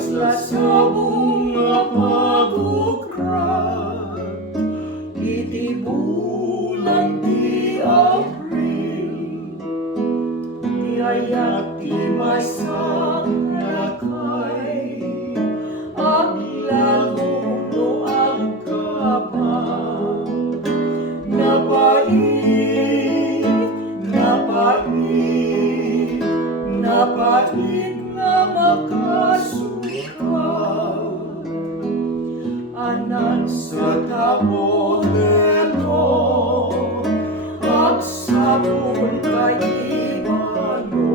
Lasabong nga pagukrat, iti bulan ti Abril, ti Ayat ti maysa lakay, aglalo no agkabang, napait, napait, napait nga makasukal, anan sa tabo neto, agsabol kaibano,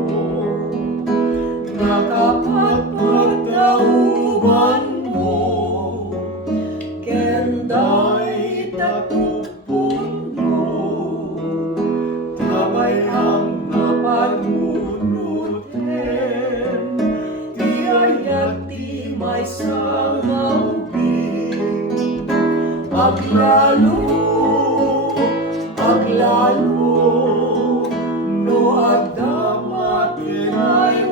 nakapagpagtauban mo, kenday tatupon mo, tabay ang napanunutin, ti Ayat ti maysa nga ubing, aglalo, no agdamat kenay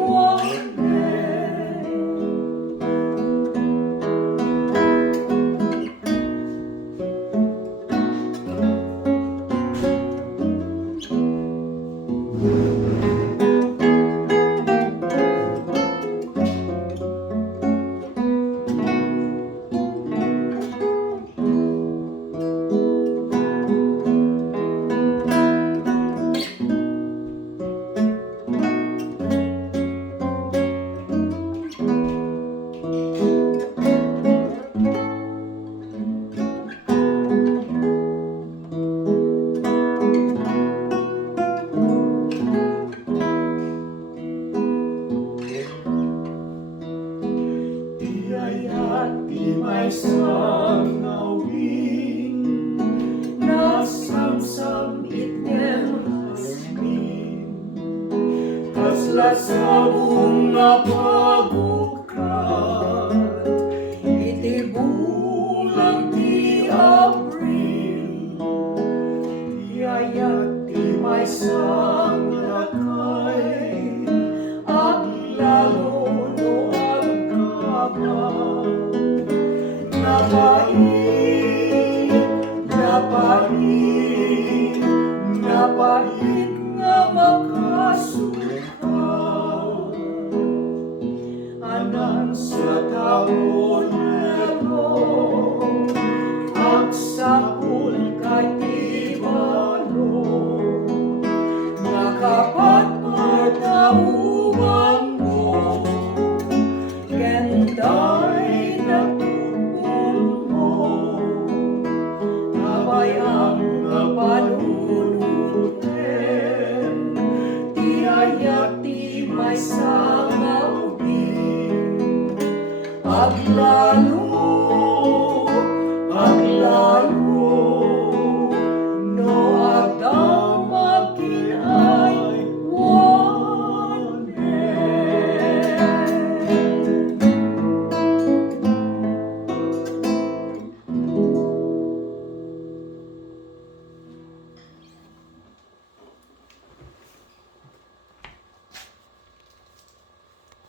di maysa nga ubing, nasamsam itnem hasmin, kas lasabong nga pagukrat, iti bulan ti Abril, ti Ayat ti maysa lakay, aglalo no agkabang, napait, napait, napait nga makasukal, anan sa taonero, agsapul kaibano, nakapagpagtauban mo, kenday natupon mo, tabay ang napanunutin, ti Ayat ti maysa nga ubing,